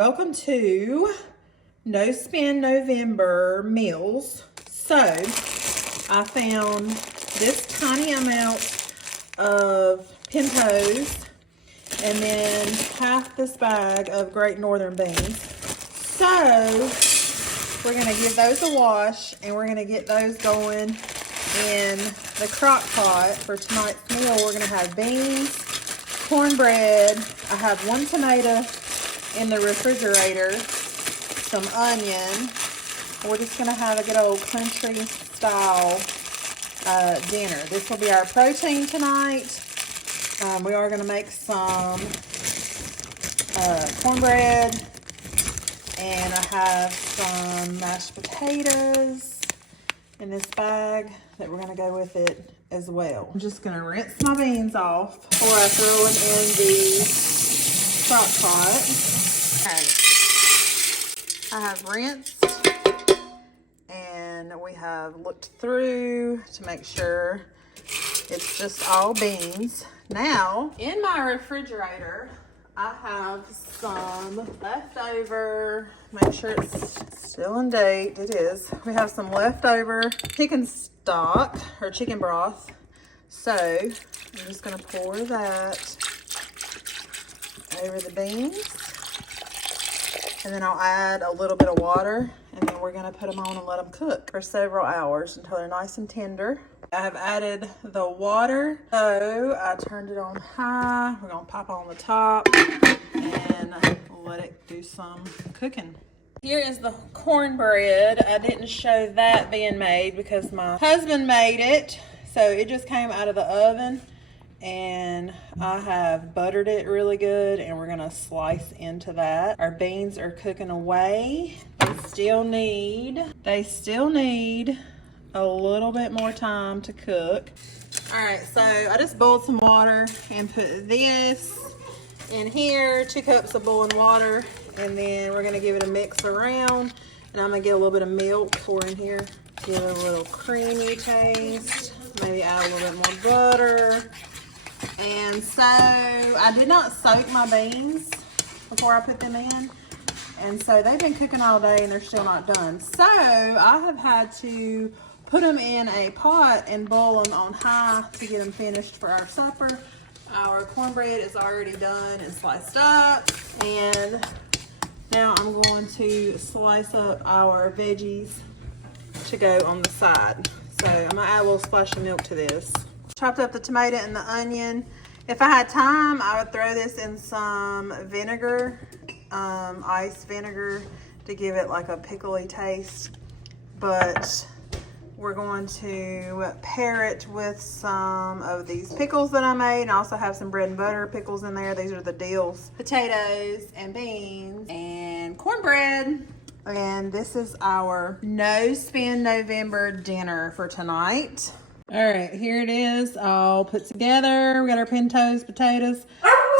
welcome to No Spend November meals. So I found this tiny amount of pintos and then half this bag of Great Northern beans. So we're gonna give those a wash and we're gonna get those going in the crock pot for tonight's meal. We're gonna have beans, cornbread. I have 1 tomato in the refrigerator, some onion. We're just gonna have a good old country style dinner. This will be our protein tonight. We are gonna make some cornbread, and I have some mashed potatoes in this bag that we're gonna go with it as well. I'm just gonna rinse my beans off before I throw them in the crock pot. Okay. I have rinsed and we have looked through to make sure it's just all beans. Now, in my refrigerator, I have some leftover, make sure it's still in date, it is. We have some leftover chicken stock or chicken broth. So I'm just gonna pour that over the beans. And then I'll add a little bit of water, and then we're gonna put them on and let them cook for several hours until they're nice and tender. I have added the water, so I turned it on high. We're gonna pop on the top and let it do some cooking. Here is the cornbread. I didn't show that being made because my husband made it. So it just came out of the oven, and I have buttered it really good, and we're gonna slice into that. Our beans are cooking away. They still need a little bit more time to cook. All right, so I just boiled some water and put this in here, 2 cups of boiling water, and then we're gonna give it a mix around, and I'm gonna get a little bit of milk pour in here, give it a little creamy taste, maybe add a little bit more butter. And so I did not soak my beans before I put them in, and so they've been cooking all day and they're still not done. So I have had to put them in a pot and boil them on high to get them finished for our supper. Our cornbread is already done and sliced up, and now I'm going to slice up our veggies to go on the side. So I'm gonna add a little splash of milk to this. Chopped up the tomato and the onion. If I had time, I would throw this in some vinegar, ice vinegar, to give it like a pickly taste. But we're going to pair it with some of these pickles that I made, and I also have some bread and butter pickles in there. These are the deals. Potatoes and beans and cornbread. And this is our No Spend November dinner for tonight. All right, here it is, all put together. We got our pintos, potatoes,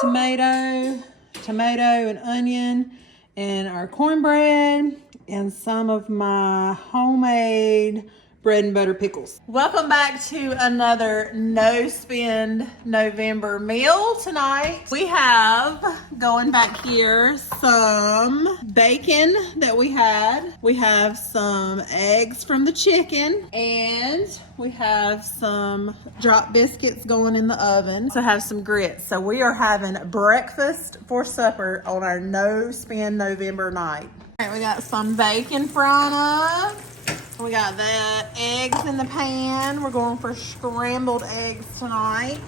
tomato and onion, and our cornbread, and some of my homemade bread and butter pickles. Welcome back to another No Spend November meal tonight. We have, going back here, some bacon that we had. We have some eggs from the chicken, and we have some drop biscuits going in the oven. So have some grits. So we are having breakfast for supper on our No Spend November night. All right, we got some bacon frying up. We got the eggs in the pan. We're going for scrambled eggs tonight.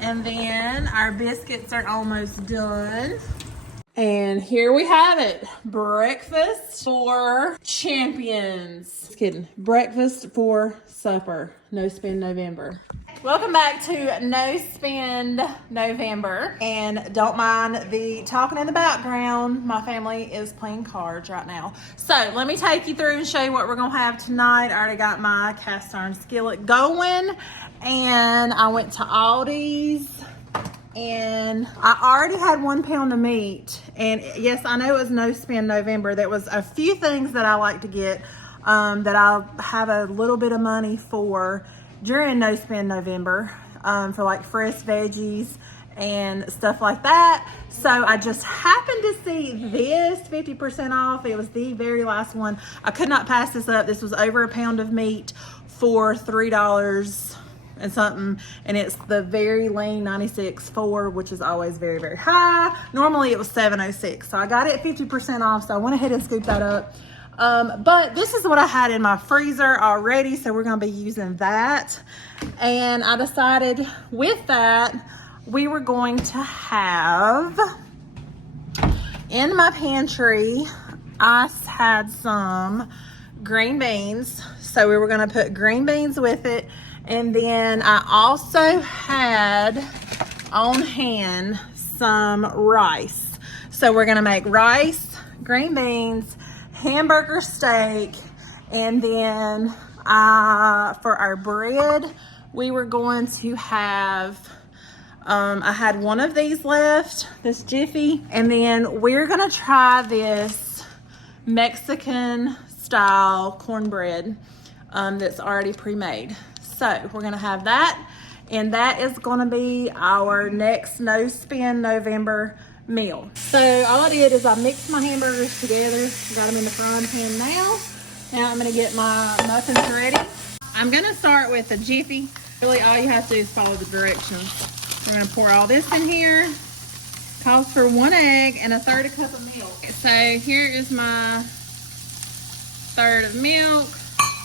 And then our biscuits are almost done. And here we have it. Breakfast for champions. Just kidding. Breakfast for supper. No Spend November. Welcome back to No Spend November. And don't mind the talking in the background. My family is playing cards right now. So let me take you through and show you what we're going to have tonight. I already got my cast iron skillet going. And I went to Aldi's. And I already had 1 pound of meat. And yes, I know it was No Spend November. There was a few things that I like to get that I'll have a little bit of money for during No Spend November, for like fresh veggies and stuff like that. So I just happened to see this 50% off. It was the very last one. I could not pass this up. This was over a pound of meat for $3 and something, and it's the very lean 96.4, which is always very, very high. Normally it was $7.06, so I got it 50% off, so I went ahead and scooped that up. But this is what I had in my freezer already, so we're gonna be using that. And I decided with that, we were going to have, in my pantry, I had some green beans, so we were gonna put green beans with it. And then I also had on hand some rice. So we're gonna make rice, green beans, hamburger steak, and then for our bread, we were going to have, I had one of these left, this Jiffy, and then we're gonna try this Mexican style cornbread that's already pre-made. So we're gonna have that, and that is gonna be our next No Spin November meal. So all I did is I mixed my hamburgers together, got them in the frying pan now. Now I'm gonna get my muffins ready. I'm gonna start with a Jiffy. Really all you have to do is follow the directions. We're gonna pour all this in here. Calls for 1 egg and 1/3 cup of milk. So here is my 1/3 of milk,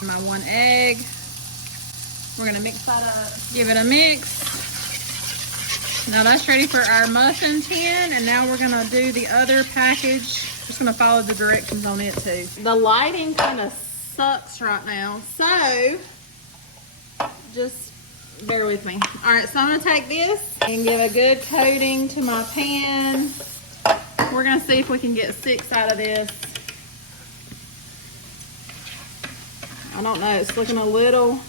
my 1 egg. We're gonna mix that up, give it a mix. Now that's ready for our muffin tin, and now we're gonna do the other package. Just gonna follow the directions on it too. The lighting kind of sucks right now, so just bear with me. All right, so I'm gonna take this and give a good coating to my pan. We're gonna see if we can get 6 out of this. I don't know, it's looking a little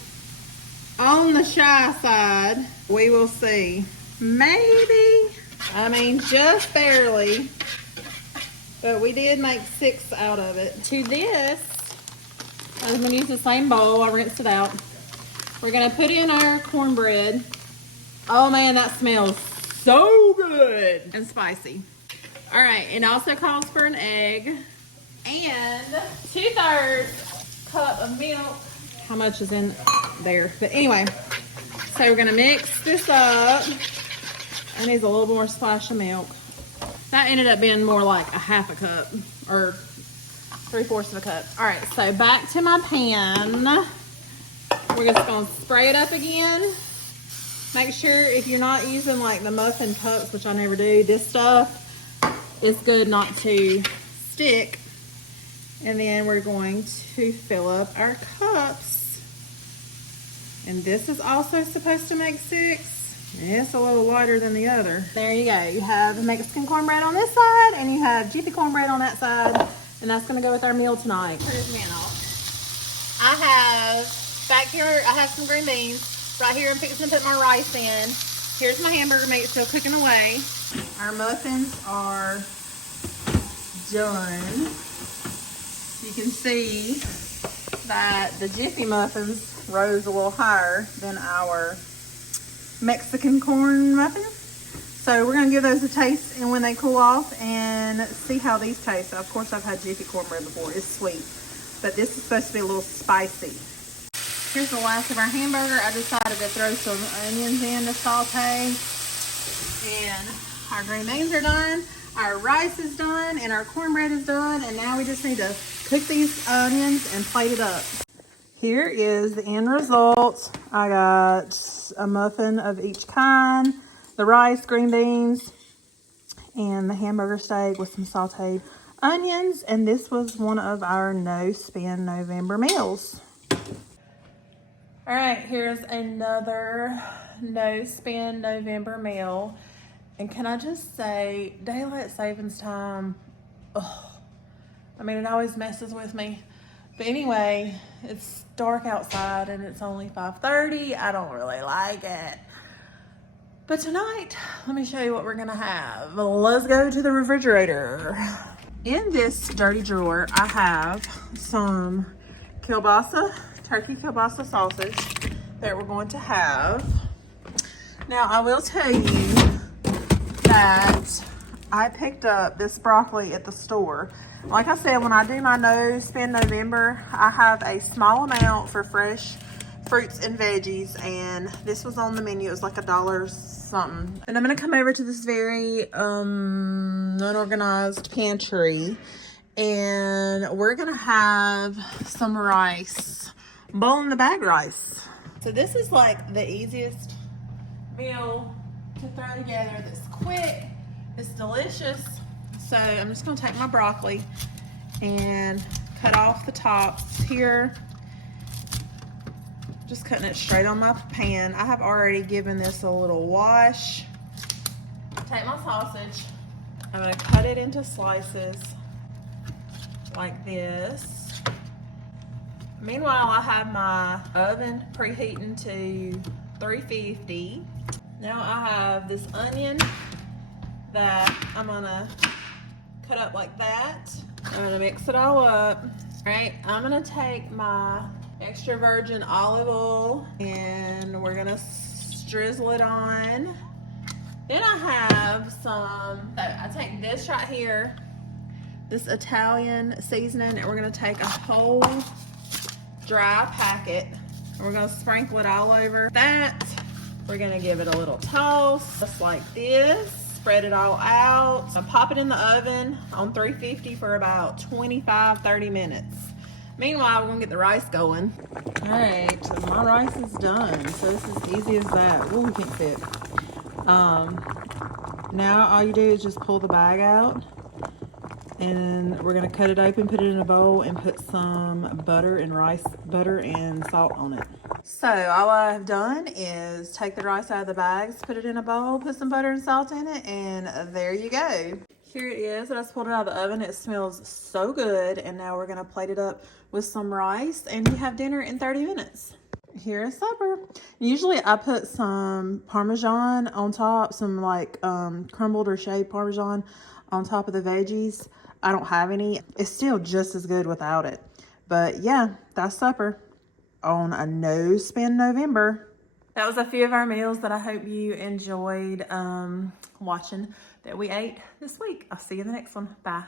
on the shy side. We will see. Maybe, I mean, just barely, but we did make 6 out of it. To this, I'm gonna use the same bowl. I rinsed it out. We're gonna put in our cornbread. Oh man, that smells so good and spicy. All right, it also calls for an egg and 2/3 cup of milk. How much is in there? But anyway, so we're gonna mix this up. I need a little more splash of milk. That ended up being more like a 1/2 cup or 3/4 of a cup. All right, so back to my pan. We're just gonna spray it up again. Make sure if you're not using like the muffin cups, which I never do, this stuff is good not to stick. And then we're going to fill up our cups. And this is also supposed to make 6. It's a little lighter than the other. There you go. You have Mexican cornbread on this side, and you have Jiffy cornbread on that side. And that's gonna go with our meal tonight. Here's the man off. I have, back here, I have some green beans. Right here, I'm fixing to put my rice in. Here's my hamburger meat still cooking away. Our muffins are done. You can see that the Jiffy muffins rose a little higher than our Mexican corn muffins. So we're gonna give those a taste, and when they cool off, and see how these taste. Of course, I've had Jiffy cornbread before. It's sweet, but this is supposed to be a little spicy. Here's the last of our hamburger. I decided to throw some onions in to saute, and our green beans are done. Our rice is done, and our cornbread is done, and now we just need to cook these onions and plate it up. Here is the end result. I got a muffin of each kind, the rice, green beans, and the hamburger steak with some sauteed onions, and this was one of our No Spin November meals. All right, here's another No Spin November meal. And can I just say, daylight savings time, oh, I mean, it always messes with me. But anyway, it's dark outside and it's only 5:30. I don't really like it. But tonight, let me show you what we're gonna have. Let's go to the refrigerator. In this dirty drawer, I have some kielbasa, turkey kielbasa sausage that we're going to have. Now, I will tell you, that I picked up this broccoli at the store. Like I said, when I do my no spend November, I have a small amount for fresh fruits and veggies, and this was on the menu. It was like $1 something. And I'm gonna come over to this very unorganized pantry, and we're gonna have some rice, bowl in the bag rice. So this is like the easiest meal to throw together. That's quick, it's delicious. So I'm just gonna take my broccoli and cut off the tops here. Just cutting it straight on my pan. I have already given this a little wash. Take my sausage. I'm gonna cut it into slices like this. Meanwhile, I have my oven preheating to 350. Now I have this onion that I'm gonna cut up like that. I'm gonna mix it all up. All right, I'm gonna take my extra virgin olive oil and we're gonna drizzle it on. Then I have I take this right here, this Italian seasoning, and we're gonna take a whole dry packet and we're gonna sprinkle it all over that. We're gonna give it a little toss, just like this. Spread it all out. So pop it in the oven on 350 for about 25-30 minutes. Meanwhile, we're gonna get the rice going. All right, so my rice is done. So this is easy as that. Ooh, we can't fit. Now all you do is just pull the bag out, and we're gonna cut it open, put it in a bowl, and put some butter and salt on it. So all I've done is take the rice out of the bags, put it in a bowl, put some butter and salt in it, and there you go. Here it is. I just pulled it out of the oven. It smells so good. And now we're gonna plate it up with some rice, and you have dinner in 30 minutes. Here's supper. Usually I put some Parmesan on top, some like crumbled or shaved Parmesan on top of the veggies. I don't have any. It's still just as good without it. But yeah, that's supper on a no spend November. That was a few of our meals that I hope you enjoyed watching that we ate this week. I'll see you in the next one. Bye.